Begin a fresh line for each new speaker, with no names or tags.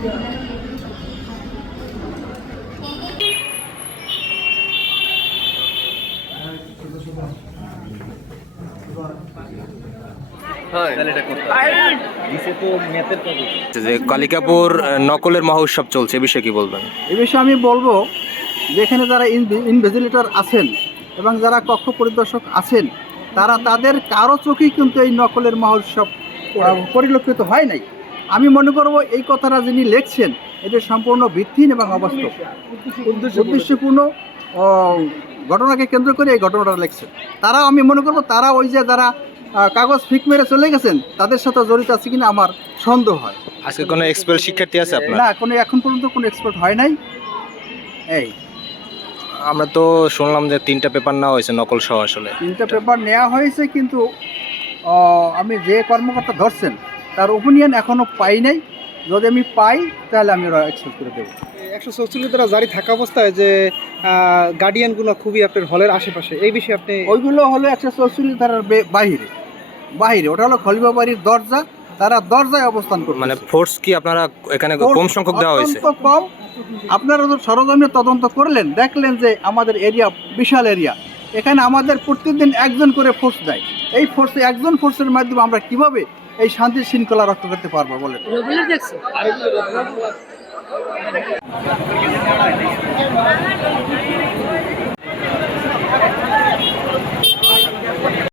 যে কালিকাপুর নকলের মহোৎসব চলছে, এ বিষয়ে কি বলবেন?
এ বিষয়ে আমি বলবো যে এখানে যারা ইনভিজিলেটর আছেন এবং যারা কক্ষ পরিদর্শক আছেন, তারা তাদের কারো চোখেই কিন্তু এই নকলের মহোৎসব পরিলক্ষিত হয় নাই। আমি মনে করব এই কথাটা যিনি লিখছেন এটা সম্পূর্ণ ভিত্তিহীন এবং অবাস্তব, উদ্দেশ্যপূর্ণ ঘটনাকে কেন্দ্র করে এই ঘটনাটা লিখছেন। তারা, আমি মনে করব তারা ওই যে যারা কাগজ ফিক মেরে চলে গেছেন তাদের সাথে জড়িত আছে কিনা আমার সন্দেহ হয়।
আজকে কোনো এক্সপার্ট শিক্ষার্থী আছে আপনার?
না, কোনো এখন পর্যন্ত কোনো এক্সপার্ট হয় নাই। এই
আমরা তো শুনলাম যে 3টা পেপার নেওয়া হয়েছে নকল সহ। আসলে
3টা পেপার নেওয়া হয়েছে, কিন্তু আমি যে কর্মকর্তা ধরছেন তার ওপিনিয়ন এখনও পাই নাই। যদি আমি পাই তাহলে আমি ওরা অ্যাকসেপ্ট করে দেবো।
144 দ্বারা জারি থাকা অবস্থায় যে গার্ডিয়ানগুলো খুবই আপনার হলের আশেপাশে, এই বিষয়ে আপনি?
ওইগুলো হলো 144 ধারার বাহিরে ওটা হলো খলিফা বাড়ির দরজা, তারা দরজায় অবস্থান করছে।
মানে ফোর্স কি আপনারা এখানে কম সংখ্যক দেওয়া হয়েছে?
কম। আপনারা তো সরজমিনে তদন্ত করলেন, দেখলেন যে আমাদের এরিয়া বিশাল এরিয়া, এখানে আমাদের প্রতিদিন একজন করে ফোর্স দেয়। এই ফোর্সে একজন ফোর্সের মাধ্যমে আমরা কিভাবে এই শান্তি শৃঙ্খলা রক্ষা করতে পারবো বলেন?